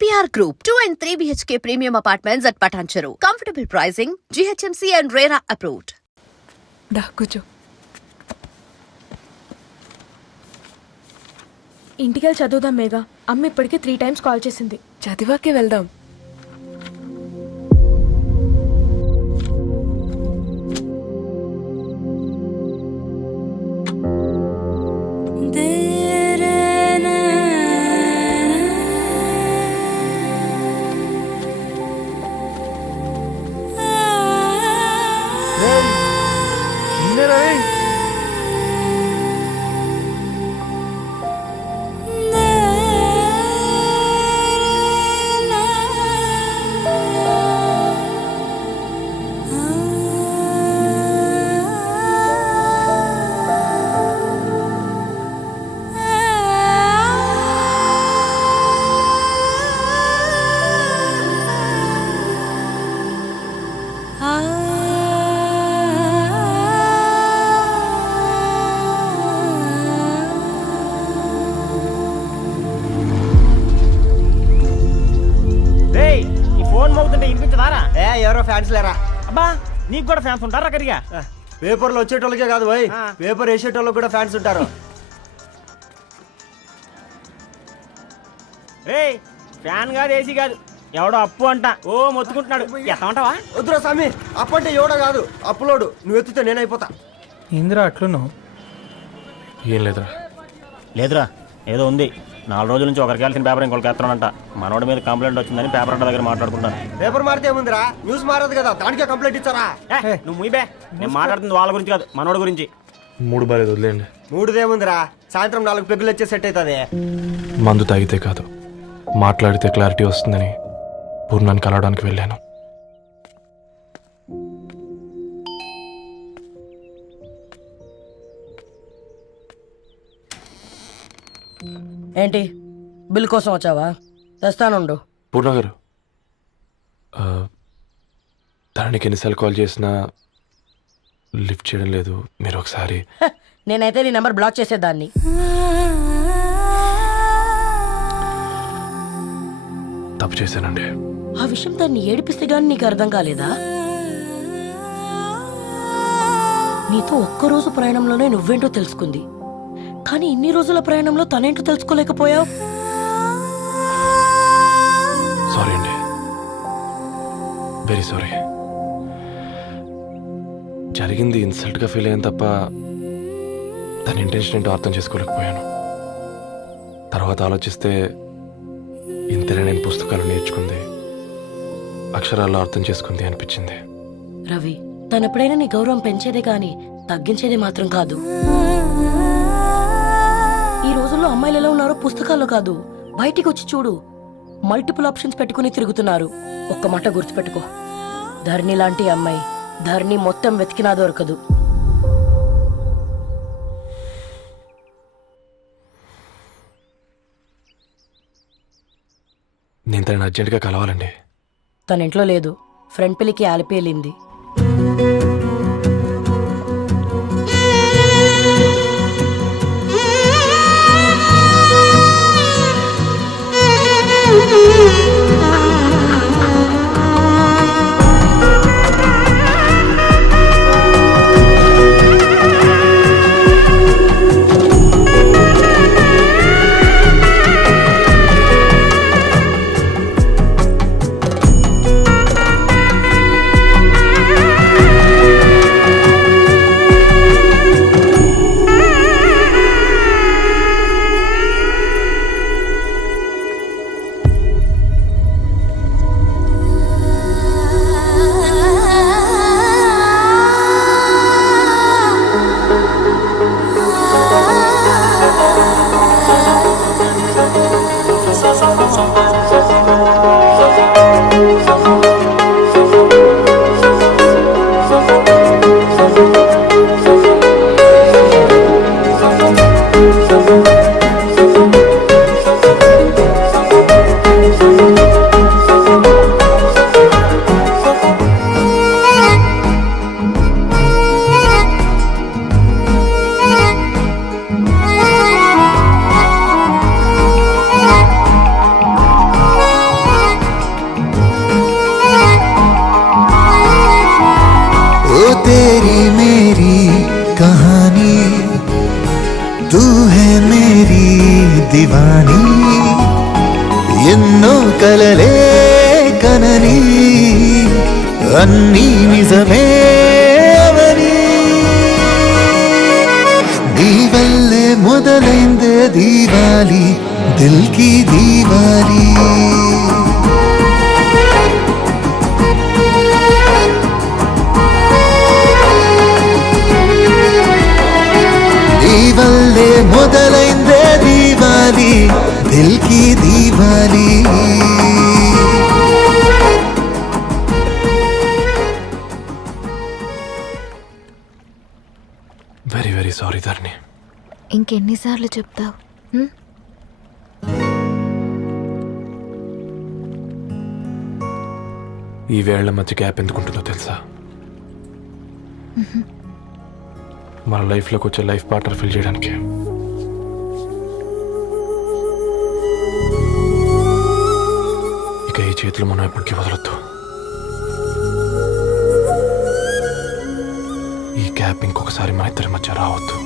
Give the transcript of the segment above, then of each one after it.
EPR Group, 2 and 3 BHK premium apartments at Patancheru. Comfortable pricing, GHMC and RERA approved. దా కూర్చో. ఇంటికెళ్ళి చదువుదాం మేఘా. అమ్మ ఇప్పటికే 3 times కాల్ చేసింది. చదివాకే వెళ్దాం. ఎవరో ఫ్యాన్స్ లేరా? అబ్బా నీకు కూడా ఫ్యాన్స్ ఉంటారా? కరిగా పేపర్లో వచ్చేటోళ్ళకే కాదు పోయి పేపర్ వేసేటోళ్ళకి కూడా ఫ్యాన్స్ ఉంటారు. రే ఫ్యాన్ కాదు, ఏసీ కాదు, ఎవడో అప్పు అంట ఓ మొత్తుకుంటున్నాడు. ఎత్తమంటావా? వద్దురా స్వామి, అప్పు అంటే ఎవడో కాదు అప్పులోడు. నువ్వు ఎత్తుతే నేనైపోతా. ఏందిరా అట్లున్నావు? ఏం లేదురా. లేదురా ఏదో ఉంది. 4 రోజుల నుంచి ఒకరికి వెళ్ళిన పేపర్ ఇంకొకరికి ఎత్తనంట. మనోడి మీద కంప్లైంట్ వచ్చిందని పేపర్ అంట దగ్గర మాట్లాడుకుంటాను. పేపర్ మారితే ఏముందిరా, న్యూస్ మారదు కదా, దానికే కంప్లైంట్ ఇచ్చారా? నువ్వు ముయ్యబే, నేను మాట్లాడుతుంది వాళ్ళ గురించి కాదు, మనోడి గురించి. 3 బాలేదు, వదిలేండి. 3దేముందిరా, సాయంత్రం 4 పెగ్గులు వచ్చే సెట్ అవుతుంది. మందు తాగితే కాదు, మాట్లాడితే క్లారిటీ వస్తుందని పూర్ణాన్ని కలవడానికి వెళ్ళాను. ఏంటి బిల్ కోసం వచ్చావా? తెస్తానుండు. పూర్ణ గారు, దానికి ఎన్నిసార్లు కాల్ చేసినా లిఫ్ట్ చేయడం లేదు. మీరు ఒకసారి నేనైతే నీ నెంబర్ బ్లాక్ చేసేదాన్ని. తప్పు చేశానండి. ఆ విషయం దాన్ని ఏడిపిస్తే గానీ నీకు అర్థం కాలేదా? నీతో ఒక్కరోజు ప్రయాణంలోనే నువ్వేంటో తెలుసుకుంది, కానీ ఇన్ని రోజుల ప్రయాణంలో తనేంటో తెలుసుకోలేకపోయావు. సారీ అండి, వెరీ సారీ. జరిగింది ఇన్సల్ట్గా ఫీల్ అయ్యాను తప్ప తన ఇంటెన్షన్ ఏంటో అర్థం చేసుకోలేకపోయాను. తర్వాత ఆలోచిస్తే ఇంతనే నేను పుస్తకాలు నేర్చుకుంది, అక్షరాల్లో అర్థం చేసుకుంది అనిపించింది. రవి, తనెప్పుడైనా నీ గౌరవం పెంచేదే కానీ తగ్గించేదే మాత్రం కాదు. ఈ రోజుల్లో అమ్మాయిలు ఎలా ఉన్నారో పుస్తకాల్లో కాదు, బయటికి వచ్చి చూడు. మల్టిపుల్ ఆప్షన్స్ పెట్టుకుని తిరుగుతున్నారు. ఒక్క మాట గుర్తుపెట్టుకో, ధరణి లాంటి అమ్మాయి ధరణి మొత్తం వెతికినా దొరకదు. నేను తనని అర్జెంటుగా కలవాలండి. తన ఇంట్లో లేదు, ఫ్రెండ్ పెళ్లికి ఆలిపేలింది. దివానీ ఎన్నో కలలే కనని అన్నీ నిజమే అవని నీ వల్లే మొదలైందే దీవాలి దిల్కి దీవాలి నీ వల్లే మొదలైందే దీవాలి దిల్కి Diwali very very sorry Dharani. ఇంకెన్నిసార్లు చెప్తావు? ఈ వేళ్ల మధ్య గ్యాప్ ఎందుకుంటుందో తెలుసా? మన లైఫ్లోకి వచ్చే లైఫ్ పార్ట్నర్ ఫిల్ చేయడానికి. ఇక ఈ చేతులు మనం ఎప్పటికీ వదలొద్దు. ఈ గ్యాప్ ఇంకొకసారి మన ఇద్దరి మధ్య రావద్దు.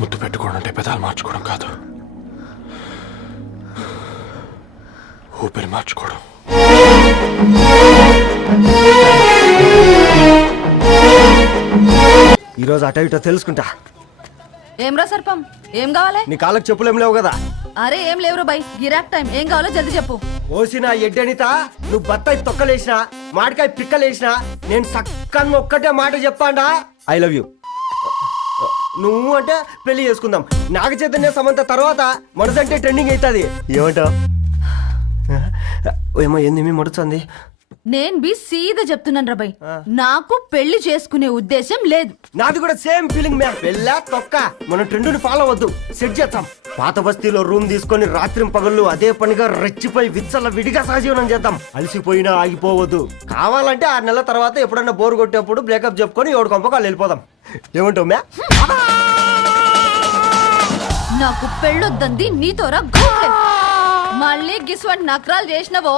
ముద్దు పెట్టుకోవడం అంటే పెదాలు మార్చుకోవడం కాదు, ఊపిరి మార్చుకోవడం. ఈరోజు అటో ఇటో తెలుసుకుంటా. ఏమ్రా సర్పం, ఏం కావాలి? నీ కాళ్ళకి చెప్పులేం లేవు కదా? అరే ఏం లేవురా బై, గిరాక్ టైం. ఏం కావాలో జల్దీ చెప్పు. ఓసిన ఎడ్డనిత, నువ్వు బత్తాయి తొక్కలేసినా మాడికాయ పిక్కలేసినా నేను సక్కగా ఒక్కటే మాట చెప్పాడా, ఐ లవ్ యూ. నువ్వు అంటే పెళ్లి చేసుకుందాం. నాగ చైతన్య సమంత తర్వాత మనసంటే ట్రెండింగ్ అవుతుంది. ఏమంటావు? ఏమో ఏంది మొడుతుంది? నేను బి సీదా చెప్తున్నాను రా బై, నాకు పెళ్లి చేసుకునే ఉద్దేశం లేదు. నాది కూడా సేమ్ ఫీలింగ్ మ్యామ్. పెళ్ళా తొక్క, మనం ట్రెండ్ని ఫాలో అవద్దు, సెట్ చేద్దాం. పాత బస్తీలో రూమ్ తీసుకొని రాత్రి పగళ్ళు అదే పనిగా రెచ్చిపోయి విచ్చల విడిగా సహజీవనం చేద్దాం. అలసిపోయినా ఆగిపోవద్దు. కావాలంటే 6 నెలల తర్వాత ఎప్పుడన్నా బోర్ కొట్టేప్పుడు బ్రేకప్ చెప్పుకొని ఎవడు కొంపకాలు వెళ్ళిపోదాం. ఏమంటావు మ్యా? నాకు పెళ్ళొద్దంది నీతోరా గోలే. మళ్ళీ గిస్వాడి నకరాలు చేసినవో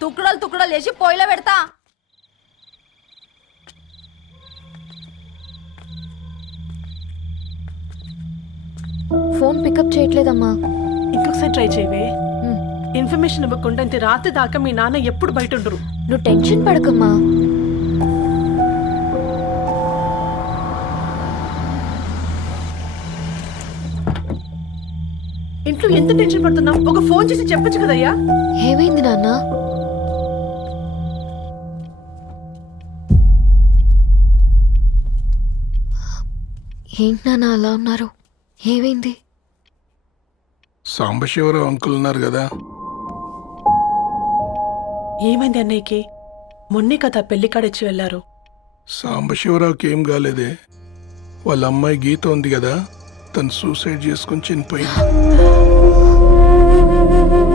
తుక్కడలు తుక్కడలు చేసి పొయ్యిలో పెడతా. ఫోన్ పికప్ చేయట్లేదమ్మా. ఇంకొకసారి ట్రై చేయవే. ఇన్ఫర్మేషన్ ఇవ్వకుండా ఇంత రాత్రి దాకా మీ నాన్న ఎప్పుడు బయట ఉండరు. నువ్వు టెన్షన్ పడకమ్మా. ఇంట్లో ఎంత టెన్షన్ పడుతున్నావు? ఒక ఫోన్ చేసి చెప్పొచ్చు కదయ్యా. ఏమైంది నాన్న? ఏంటి నాన్న అలా ఉన్నారు? ఏమైంది? సాంబశివరావు అంకుల్ ఉన్నారు కదా, ఏమైంది అన్నయ్యకి? మొన్నే కదా పెళ్లి కాడొచ్చి వెళ్ళారు. సాంబశివరావుకి ఏం కాలేదే. వాళ్ళ అమ్మాయి గీత ఉంది కదా, తను సూసైడ్ చేసుకుని చనిపోయింది.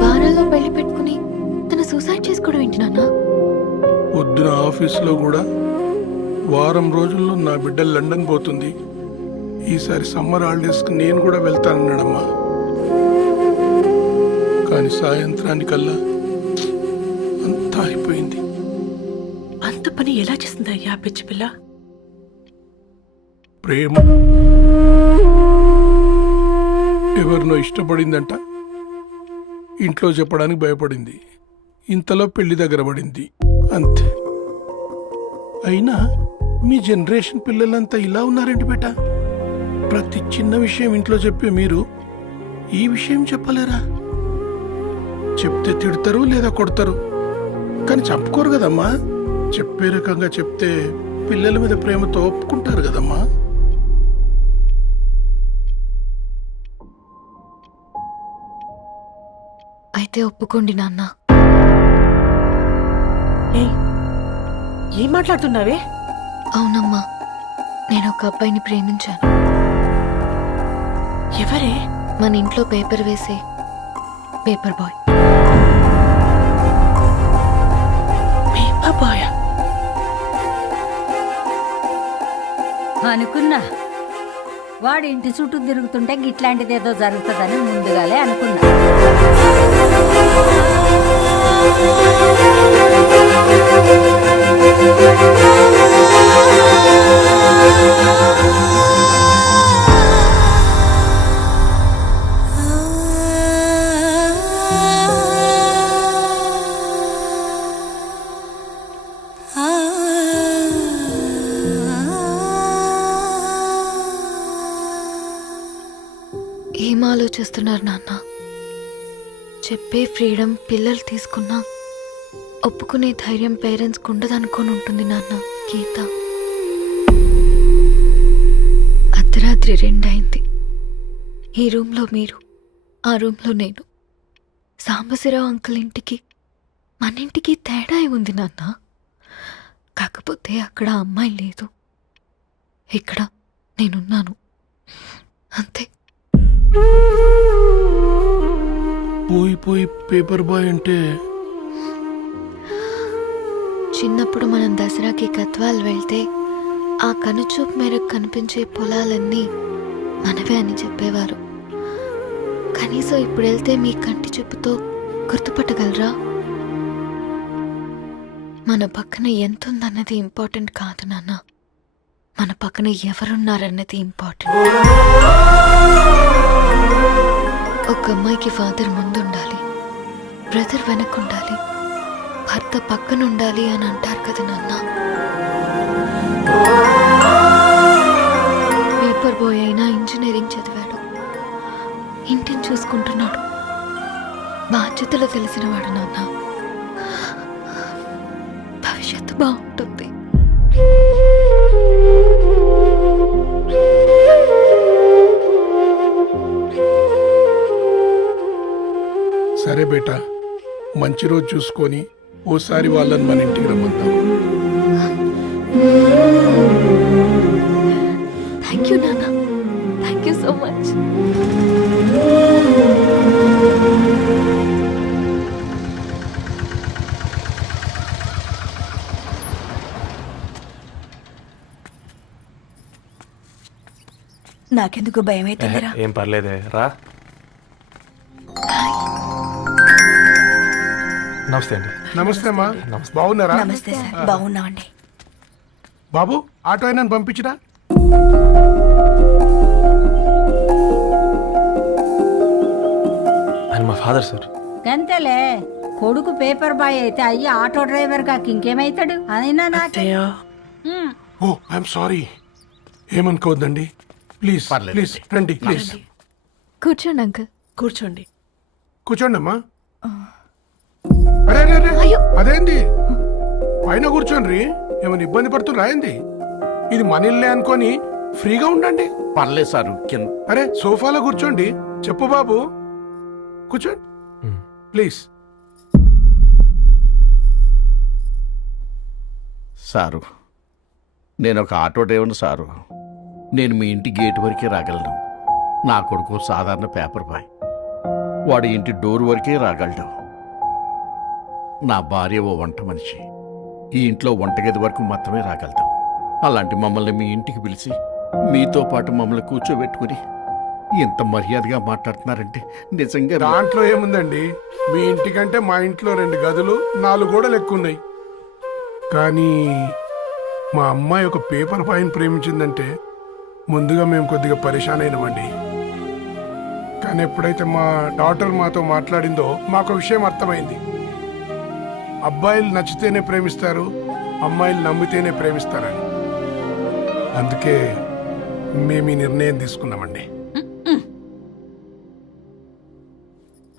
వారాల్లో పెళ్లి పెట్టుకుని తన సూసైడ్ చేసుకోవడం ఏంటి నాన్న? పొద్దున ఆఫీసులో కూడా వారం రోజుల్లో నా బిడ్డ లండన్ పోతుంది, ఈసారి సమ్మర్ హాలిడేస్కి నేను కూడా వెళ్తానన్నాడమ్మా. కానీ సాయంత్రానికల్లా అంతా అయిపోయింది. అంత పని ఎలా చేసింది అయ్యా పిచ్చి పిల్ల? ప్రేమ ఎవరినో ఇష్టపడిందంట, ఇంట్లో చెప్పడానికి భయపడింది. ఇంతలో పెళ్లి దగ్గర పడింది, అంతే. అయినా మీ జనరేషన్ పిల్లలంతా ఇలా ఉన్నారేంటి బేట? ప్రతి చిన్న విషయం ఇంట్లో చెప్పే మీరు ఈ విషయం చెప్పలేరా? చెప్తే తిడతారు లేదా కొడతారు, కానీ చంపుకోరు కదమ్మా. చెప్పే రకంగా చెప్తే పిల్లల మీద ప్రేమతో ఒప్పుకుంటారు కదమ్మా. అయితే ఒప్పుకోండి నాన్న. ఏం మాట్లాడుతున్నావే? అవునమ్మా, నేను ఒక అబ్బాయిని ప్రేమించాను. ఎవరే? మన ఇంట్లో పేపర్ వేసే పేపర్ బాయ్. Paper boy? అనుకున్నా వాడి ఇంటి చుట్టూ తిరుగుతుంటే గిట్లాంటిదేదో జరుగుతుందని ముందుగాలే అనుకున్నా. ఏం ఆలోచిస్తున్నారు నాన్న? చెప్పే ఫ్రీడమ్ పిల్లలు తీసుకున్నా ఒప్పుకునే ధైర్యం పేరెంట్స్కి ఉండదనుకొని ఉంటుంది నాన్న. గీత, అర్ధరాత్రి 2 అయింది. ఈ రూమ్లో మీరు, ఆ రూమ్లో నేను. సాంబశివరావు అంకుల్ ఇంటికి మన ఇంటికి తేడా ఉంది నాన్న. కాకపోతే అక్కడ అమ్మాయి లేదు, ఇక్కడ నేనున్నాను, అంతే. పోయి పేపర్ బాయ్ అంటే చిన్నప్పుడు మనం దసరాకి గద్వాల్ వెళ్తే ఆ కనుచూపు మేరకు కనిపించే పొలాలన్నీ మనవే అని చెప్పేవారు. కనీసం ఇప్పుడు వెళ్తే మీ కంటి చూపుతో గుర్తుపట్టగలరా? మన పక్కన ఎంత ఉందన్నది ఇంపార్టెంట్ కాదు నాన్న, మన పక్కన ఎవరున్నారన్నది ఇంపార్టెంట్. ఒక అమ్మాయికి ఫాదర్ ముందుండాలి, బ్రదర్ వెనకుండాలి, భర్త పక్కన ఉండాలి అని అంటారు కదా నాన్న. పేపర్ బాయ్ అయినా ఇంజనీరింగ్ చదివాడు, ఇంటిని చూసుకుంటున్నాడు, బాధ్యతలు తెలిసినవాడు నాన్న. భవిష్యత్తు బాగుంటుంది. సరే బేటా, మంచి రోజు చూసుకొని ఓసారి వాళ్ళని మన ఇంటికి రమ్మందాం. థ్యాంక్ యూ నాన్న, థ్యాంక్ యూ సో మచ్. నాకెందుకు భయం అవుతుందిరా. ఏం పర్లేదే, రా. నమస్తే అండి. నమస్తే అమ్మా, బాగున్నారా? నమస్తే సార్, బాగున్నామండి. బాబు, ఆటో అయినా పంపించరా? ఆయన మా ఫాదర్ సార్. గంతేలే, కొడుకు పేపర్ బాయ్ అయితే అయ్యి ఆటో డ్రైవర్ కాకి ఇంకేమైతాడు? అయినా నాకు అత్తయ్య, ఓ ఐఎమ్ సారీ, ఏమనుకోవద్దండి. ప్లీజ్ ప్లీజ్ రండి, ప్లీజ్ కూర్చోండి అంకుల్. కూర్చోండి. కూర్చోండి అమ్మా. అరే అరే అరే, అదేంది పైన కూర్చోండి, ఏమైనా ఇబ్బంది పడుతున్నా ఏంది? ఇది మన ఇల్లే అనుకొని ఫ్రీగా ఉండండి. పర్లేదు సారు. అరే సోఫాలో కూర్చోండి. చెప్పు బాబు, కూర్చోండి ప్లీజ్. సారు, నేను ఒక ఆటో డ్రైవర్ని సారు. నేను మీ ఇంటి గేట్ వరకే రాగలను. నా కొడుకు సాధారణ పేపర్ బాయ్, వాడి ఇంటి డోర్ వరకే రాగలడు. నా భార్య ఓ వంట మనిషి, ఈ ఇంట్లో వంటగది వరకు మాత్రమే రాగలుగుతాం. అలాంటి మమ్మల్ని మీ ఇంటికి పిలిచి మీతో పాటు మమ్మల్ని కూర్చోబెట్టుకుని ఎంత మర్యాదగా మాట్లాడుతున్నారంటే నిజంగా. దాంట్లో ఏముందండి, మీ ఇంటికంటే మా ఇంట్లో 2 గదులు 4 గోడలు ఎక్కువ ఉన్నాయి. కానీ మా అమ్మాయి ఒక పేపర్ బాయ్ని ప్రేమించిందంటే ముందుగా మేము కొద్దిగా పరేషాన్ అయినామండి. కానీ ఎప్పుడైతే మా డాటర్ మాతో మాట్లాడిందో మాకు విషయం అర్థమైంది. అబ్బాయిలు నచ్చితేనే ప్రేమిస్తారు, అమ్మాయిలు నమ్మితేనే ప్రేమిస్తారని. అందుకే మేము ఈ నిర్ణయం తీసుకున్నామండి.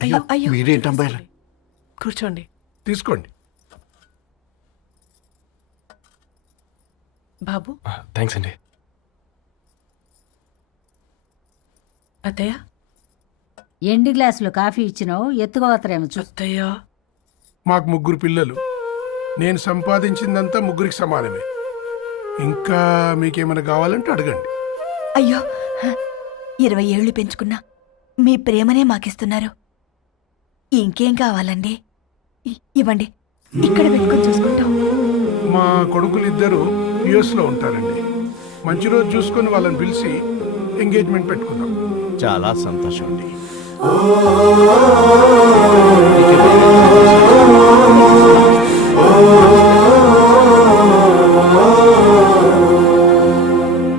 అయ్యో అయ్యో, మీరేంటి అమ్మాయిలు? కూర్చోండి. తీసుకోండి. బాబు. థ్యాంక్స్ అండి. అత్తయ్య, ఎండి గ్లాసులో కాఫీ ఇచ్చినావు, ఎత్తుకోవతరేమో చూ. అత్తయ్య, మాకు 3 పిల్లలు. నేను సంపాదించిందంతా ముగ్గురికి సమానమే. ఇంకా మీకేమైనా కావాలంటే అడగండి. అయ్యో 20 ఏళ్ళు పెంచుకున్నా మీ ప్రేమనే మాకిస్తున్నారు. ఇంకేం కావాలండి? ఇవ్వండి, ఇక్కడ పెట్టుకొని చూసుకుంటాం. మా కొడుకులిద్దరూ యుఎస్ లో ఉంటారండి. మంచి రోజు చూసుకొని వాళ్ళని పిలిచి ఎంగేజ్మెంట్ పెట్టుకుందాం. చాలా సంతోషం అండి.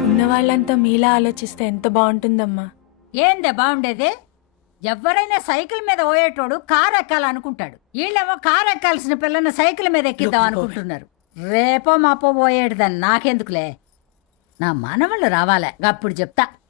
ఉన్న వాళ్ళంతా మీలా ఆలోచిస్తే ఎంత బాగుంటుందమ్మా. ఏందే బాగుండేది? ఎవరైనా సైకిల్ మీద పోయేటోడు కారు ఎక్కాలనుకుంటాడు. వీళ్ళేమో కారు ఎక్కాల్సిన పిల్లని సైకిల్ మీద ఎక్కిద్దాం అనుకుంటున్నారు. రేపో మాపో పోయేటిదని నాకెందుకులే, నా మనవళ్ళు రావాలే, అప్పుడు చెప్తా.